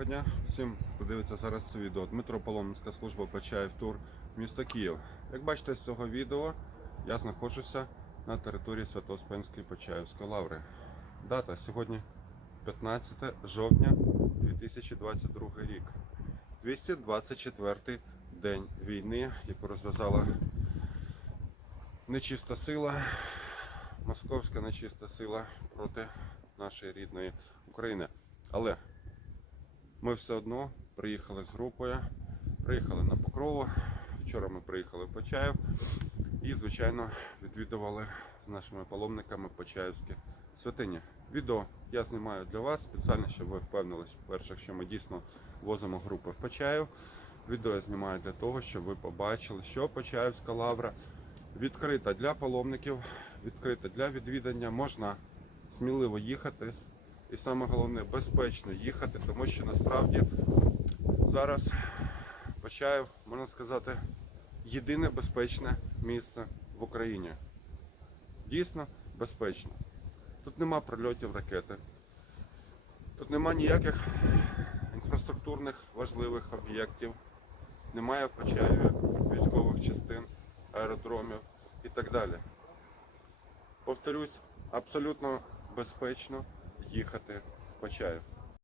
Доброго дня всім, хто дивиться зараз це відео. Дмитро Паломницька служба Почаїв Тур, місто Київ. Як бачите з цього відео, я знаходжуся на території Свято-Успенської Почаївської лаври. Дата сьогодні 15 жовтня 2022 рік. 224 день війни, яку розв'язала нечиста сила, московська нечиста сила проти нашої рідної України. Але ми все одно приїхали з групою, приїхали на Покрову. Вчора ми приїхали в Почаїв і, звичайно, відвідували з нашими паломниками Почаївські святині. Відео я знімаю для вас спеціально, щоб ви впевнились, перше, що ми дійсно возимо групи в Почаїв. Відео я знімаю для того, щоб ви побачили, що Почаївська лавра відкрита для паломників, відкрита для відвідання. Можна сміливо їхати і саме головне безпечно їхати, тому що насправді зараз Почаїв, можна сказати, єдине безпечне місце в Україні. Дійсно безпечно. Тут нема прильотів ракети, тут нема ніяких інфраструктурних важливих об'єктів, немає в Почаєві військових частин, аеродромів і так далі. Повторюсь, абсолютно безпечно їхати в Почаїв.